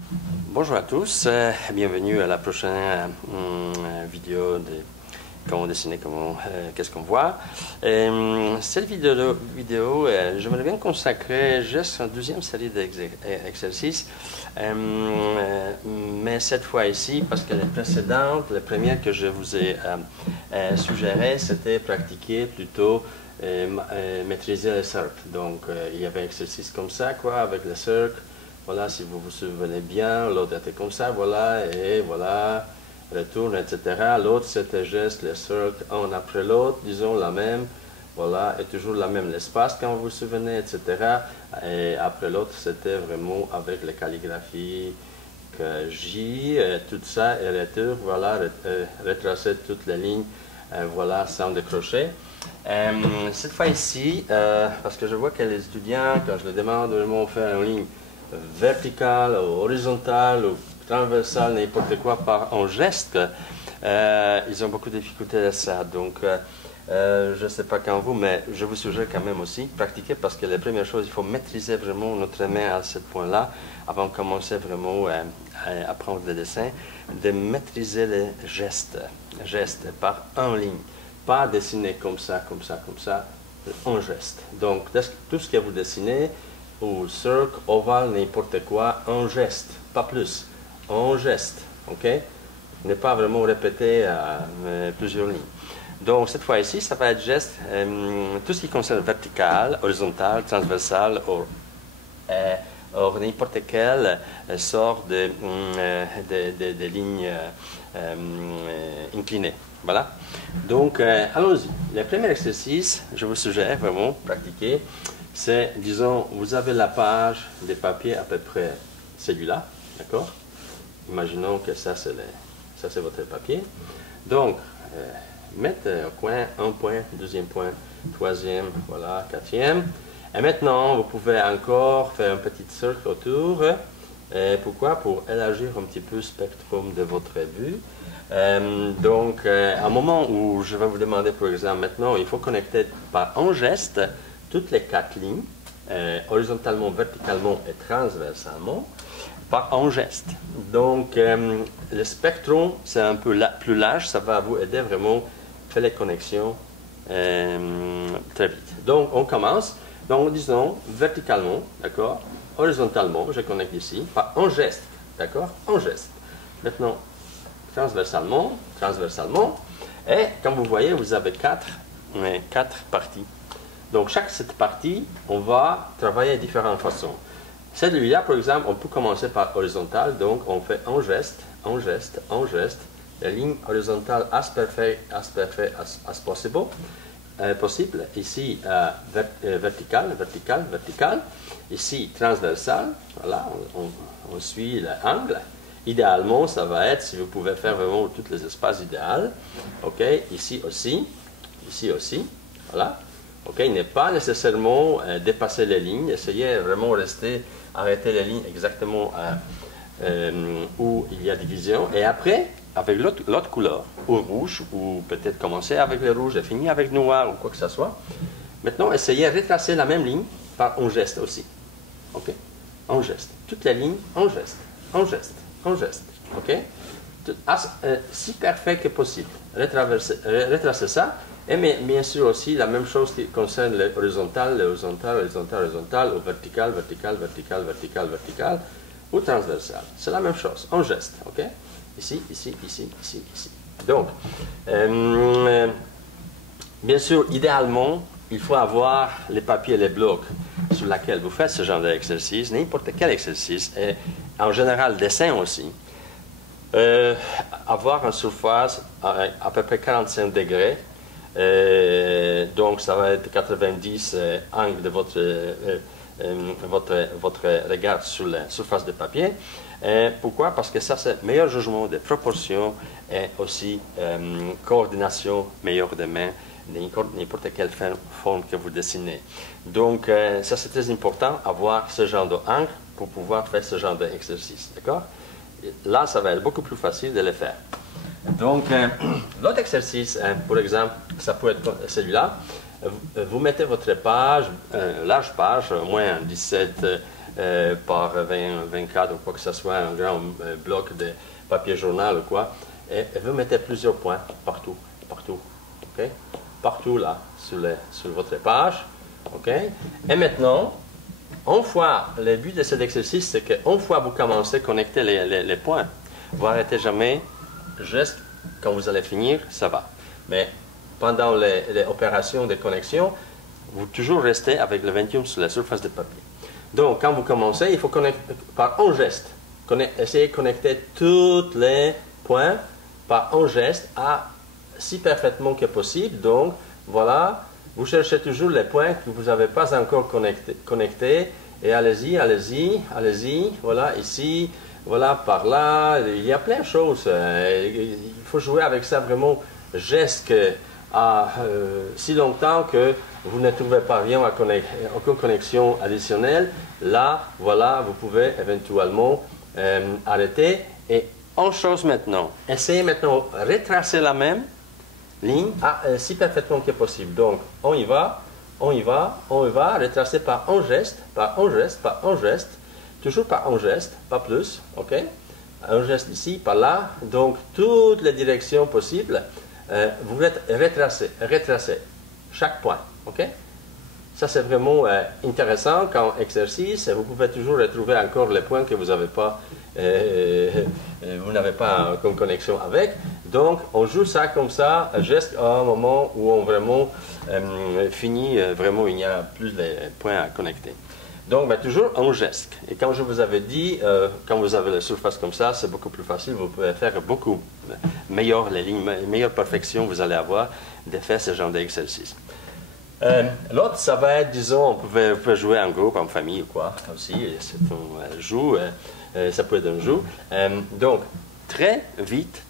Bonjour à tous, bienvenue à la prochaine vidéo de comment dessiner, qu'est-ce qu'on voit. Cette vidéo j'aimerais bien consacrer juste une deuxième série d'exercices, mais cette fois ici, parce que les précédentes, les premières que je vous ai suggérées, c'était pratiquer plutôt maîtriser le cercle. Donc il y avait un exercice comme ça, quoi, avec le cercle. Voilà, si vous vous souvenez bien, l'autre était comme ça, voilà, et voilà, retourne, etc. L'autre, c'était juste le cercle, un après l'autre, disons la même, voilà, et toujours la même, l'espace, quand vous vous souvenez, etc. Et après l'autre, c'était vraiment avec la calligraphie que J, tout ça, et retour, voilà, retracer toutes les lignes, voilà, sans décrocher. Cette fois ici, parce que je vois que les étudiants, quand je leur demande vraiment de faire une ligne verticale, ou horizontale, ou transversale, n'importe quoi par un geste, ils ont beaucoup de difficultés à ça. Donc, je ne sais pas quand vous, mais je vous suggère quand même aussi pratiquer, parce que la première chose, il faut maîtriser vraiment notre main à ce point-là, avant de commencer vraiment à apprendre le dessin, de maîtriser les gestes par une ligne, pas dessiner comme ça, comme ça, comme ça, un geste. Donc, tout ce que vous dessinez, ou cercle, ovale, n'importe quoi, un geste, pas plus, un geste, ok? Ne pas vraiment répéter plusieurs lignes. Donc cette fois ici, ça va être geste, tout ce qui concerne vertical, horizontal, transversal, ou n'importe quelle sorte de lignes inclinées. Voilà. Donc allons-y. Le premier exercice, je vous suggère vraiment pratiquer. C'est, disons, vous avez la page de papier à peu près celui-là, d'accord? Imaginons que ça c'est votre papier. Donc, mettez au coin un point, deuxième point, troisième, voilà, quatrième. Et maintenant, vous pouvez encore faire un petit cercle autour. Pourquoi? Pour élargir un petit peu le spectrum de votre vue. Donc, à un moment où je vais vous demander, par exemple, maintenant, il faut connecter par un geste toutes les quatre lignes, horizontalement, verticalement et transversalement, par un geste. Donc, le spectrum, c'est un peu plus large, ça va vous aider vraiment à faire les connexions très vite. Donc, on commence. Donc, disons, verticalement, d'accord, horizontalement, je connecte ici, par un geste, d'accord, un geste. Maintenant, transversalement, et comme vous voyez, vous avez quatre parties. Donc, cette partie, on va travailler de différentes façons. Celui-là, par exemple, on peut commencer par horizontal. Donc, on fait un geste, un geste, un geste. La ligne horizontale as perfect as possible. Ici, vertical. Ici, transversal. Voilà, on suit l'angle. Idéalement, ça va être, si vous pouvez faire vraiment tous les espaces idéaux. OK, ici aussi. Voilà. Ok, n'est pas nécessairement dépasser les lignes, essayez vraiment arrêter les lignes exactement où il y a division. Et après, avec l'autre couleur, ou rouge, ou peut-être commencer avec le rouge et finir avec le noir, ou quoi que ce soit. Maintenant, essayez de retracer la même ligne par un geste aussi. Ok, un geste. Toute la ligne, un geste. Ok, si parfait que possible. Retracer ça. Et bien sûr aussi la même chose qui concerne l'horizontal, ou vertical, ou transversal. C'est la même chose, un geste, ok? Ici. Donc, bien sûr, idéalement, il faut avoir les papiers et les blocs sur lesquels vous faites ce genre d'exercice, n'importe quel exercice, et en général, dessin aussi. Avoir une surface à peu près 45 degrés. Donc ça va être 90 angle de votre regard sur la surface de papier. Pourquoi? Parce que ça c'est meilleur jugement des proportions et aussi coordination meilleure des mains, n'importe quelle forme que vous dessinez. Donc ça c'est très important, avoir ce genre d'angle pour pouvoir faire ce genre d'exercice. D'accord? Là ça va être beaucoup plus facile de le faire. Donc, l'autre exercice, par exemple, ça peut être celui-là. Vous mettez votre page, large page, au moins 17 par 24 ou quoi que ce soit, un grand bloc de papier journal ou quoi. Et vous mettez plusieurs points partout, ok? Partout là, sur votre page, ok? Et maintenant, une fois, le but de cet exercice, c'est qu'une fois vous commencez à connecter les points, vous n'arrêtez jamais, juste quand vous allez finir, ça va. Mais pendant les opérations de connexion, vous toujours restez avec le 21 sur la surface de papier. Donc, quand vous commencez, il faut connecter par un geste. Essayez de connecter tous les points par un geste si parfaitement que possible. Donc, voilà, vous cherchez toujours les points que vous n'avez pas encore connectés. Et allez-y, allez-y, allez-y. Voilà, ici, voilà, par là. Il y a plein de choses. Il faut jouer avec ça vraiment geste si longtemps que vous ne trouvez pas rien aucune connexion additionnelle. Là, voilà, vous pouvez éventuellement arrêter. Et en chose maintenant, essayez maintenant de retracer la même ligne si parfaitement que possible. Donc, on y va, retracer par un geste, toujours par un geste, pas plus, ok? Un geste ici, par là, donc toutes les directions possibles, vous retracez chaque point, ok? Ça c'est vraiment intéressant comme exercice. Vous pouvez toujours retrouver encore les points que vous n'avez pas, comme connexion avec. Donc on joue ça comme ça, juste à un moment où on vraiment finit, vraiment il n'y a plus de points à connecter. Donc toujours un geste. Et comme je vous avais dit, quand vous avez la surface comme ça, c'est beaucoup plus facile. Vous pouvez faire beaucoup meilleure les lignes, meilleure perfection vous allez avoir de faire ce genre d'exercice. L'autre, ça va être, disons, on peut jouer en groupe, en famille ou quoi, aussi, on joue, ça peut être un jeu. Donc, très vite,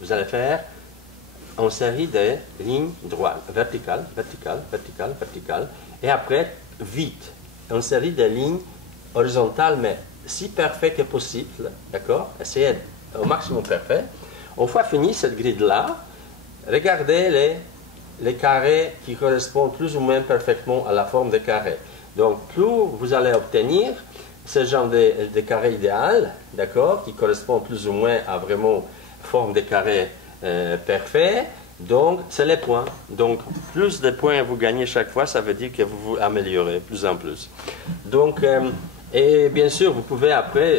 vous allez faire une série de lignes droites, verticales, et après, vite, une série de lignes horizontales, mais si parfait que possible, d'accord? Essayez au maximum parfait. Une fois fini cette grille-là, regardez les carrés qui correspondent plus ou moins parfaitement à la forme des carrés. Donc, plus vous allez obtenir ce genre de carré idéal, d'accord, qui correspond plus ou moins à vraiment forme de carré parfait, donc c'est les points. Donc, plus de points vous gagnez chaque fois, ça veut dire que vous vous améliorez plus en plus. Donc, et bien sûr, vous pouvez après,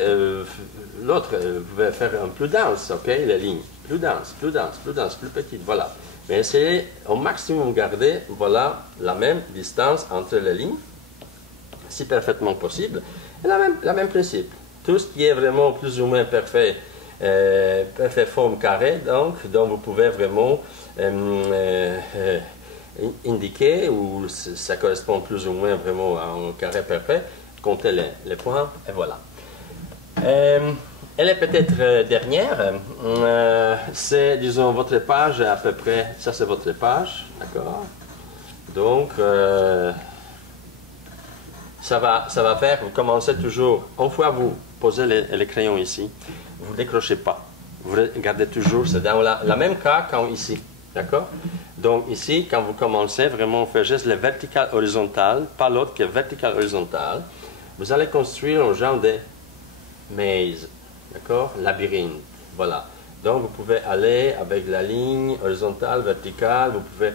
l'autre, vous pouvez faire un plus dense, ok, les lignes, plus dense, plus petite, voilà. Mais essayez au maximum de garder, voilà, la même distance entre les lignes, si parfaitement possible. Et la même principe. Tout ce qui est vraiment plus ou moins parfait, forme carrée, donc vous pouvez vraiment indiquer où ça correspond plus ou moins vraiment à un carré parfait, comptez les points, et voilà. Elle est peut-être dernière, c'est, disons, votre page à peu près, ça c'est votre page, d'accord? Donc, ça va faire, vous commencez toujours, une fois vous posez les crayons ici, vous ne décrochez pas, vous regardez toujours, c'est dans la même cas qu'en ici, d'accord? Donc ici, quand vous commencez, vraiment, on fait juste le vertical horizontal, pas l'autre qui est vertical horizontal, vous allez construire un genre de maze. D'accord? Labyrinthe. Voilà. Donc, vous pouvez aller avec la ligne horizontale, verticale. Vous pouvez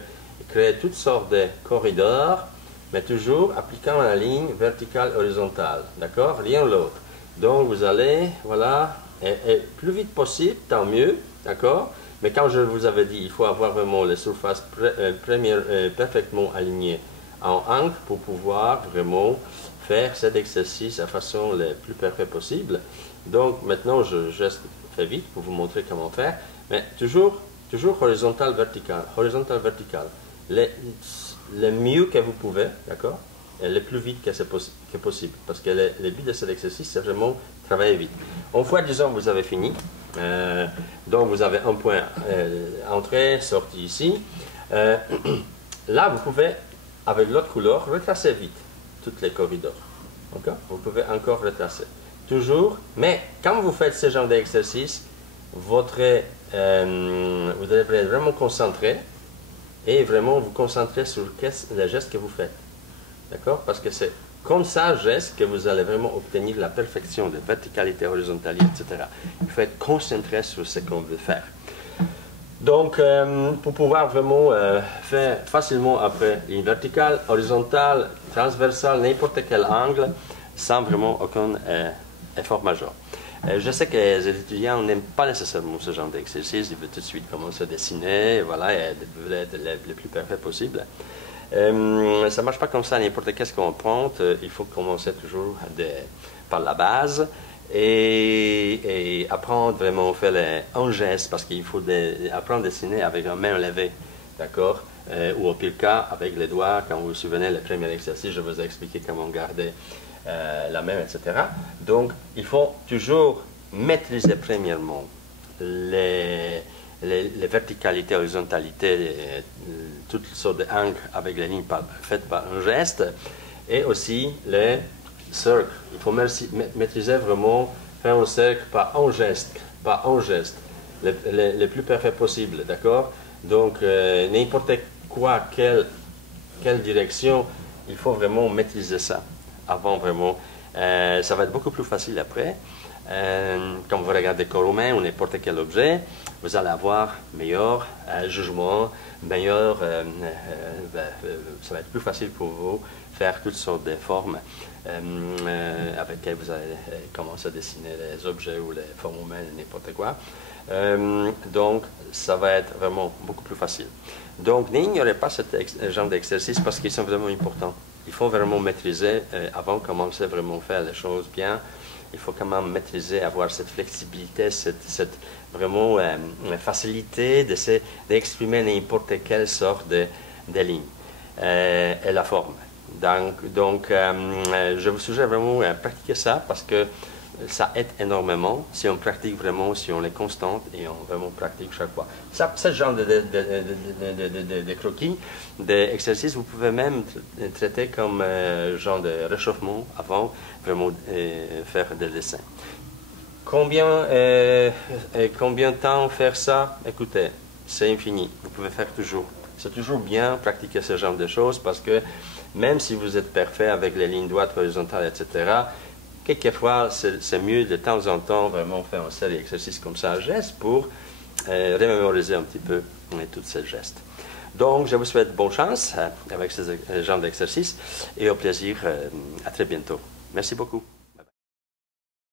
créer toutes sortes de corridors, mais toujours appliquant la ligne verticale, horizontale. D'accord? Rien l'autre. Donc, vous allez, voilà, et plus vite possible, tant mieux. D'accord? Mais comme je vous avais dit, il faut avoir vraiment les surfaces parfaitement alignées en angle pour pouvoir vraiment faire cet exercice de façon la plus parfaite possible. Donc maintenant je fais vite pour vous montrer comment faire, mais toujours horizontal, vertical, le mieux que vous pouvez, d'accord, et le plus vite que possible, parce que le but de cet exercice c'est vraiment travailler vite. Une fois, disons, vous avez fini, donc vous avez un point entrée, sortie ici, là vous pouvez, avec l'autre couleur, retracer vite tous les corridors. Okay? Vous pouvez encore retracer. Toujours, mais quand vous faites ce genre d'exercice, vous devrez être vraiment concentré et vraiment vous concentrer sur les gestes que vous faites. D'accord? Parce que c'est comme ça, geste que vous allez vraiment obtenir la perfection de verticalité, horizontalité, etc. Il faut être concentré sur ce qu'on veut faire. Donc, pour pouvoir vraiment faire facilement après une verticale, horizontale, transversale, n'importe quel angle, sans vraiment aucun effort majeur. Je sais que les étudiants n'aiment pas nécessairement ce genre d'exercice, ils veulent tout de suite commencer à dessiner, voilà, et veulent être le plus parfait possible. Ça ne marche pas comme ça, n'importe qu'est-ce qu'on prend, il faut commencer toujours par la base et apprendre vraiment à faire un geste, parce qu'il faut apprendre à dessiner avec une main levée, d'accord? Ou au pire cas, avec les doigts, quand vous vous souvenez, le premier exercice, je vous ai expliqué comment garder la main, etc. Donc, il faut toujours maîtriser premièrement les verticalités, horizontalités, toutes sortes d'angles avec les lignes faites par un geste, et aussi les cercles. Il faut maîtriser vraiment, faire un cercle par un geste, le plus parfait possible, d'accord? Donc, n'importe quoi, quelle direction, il faut vraiment maîtriser ça avant vraiment. Ça va être beaucoup plus facile après. Quand vous regardez corps humain ou n'importe quel objet, vous allez avoir meilleur jugement, meilleur, ça va être plus facile pour vous faire toutes sortes de formes avec lesquelles vous allez commencer à dessiner les objets ou les formes humaines, n'importe quoi. Donc, ça va être vraiment beaucoup plus facile. Donc, n'ignorez pas ce genre d'exercice parce qu'ils sont vraiment importants. Il faut vraiment maîtriser, avant de commencer vraiment à faire les choses bien, il faut quand même maîtriser, avoir cette flexibilité, cette vraiment facilité d'exprimer n'importe quelle sorte de lignes et la forme. Donc je vous suggère vraiment de pratiquer ça parce que ça aide énormément si on pratique vraiment, si on est constante et on vraiment pratique chaque fois. Ce genre de croquis, d'exercices, vous pouvez même traiter comme genre de réchauffement avant vraiment faire des dessins. Combien de temps faire ça? Écoutez, c'est infini. Vous pouvez faire toujours. C'est toujours bien pratiquer ce genre de choses parce que même si vous êtes parfait avec les lignes droites, horizontales, etc., quelquefois, c'est mieux de temps en temps vraiment faire une série d'exercices comme ça, gestes, pour remémoriser un petit peu tous ces gestes. Donc, je vous souhaite bonne chance avec ce genre d'exercice et au plaisir à très bientôt. Merci beaucoup.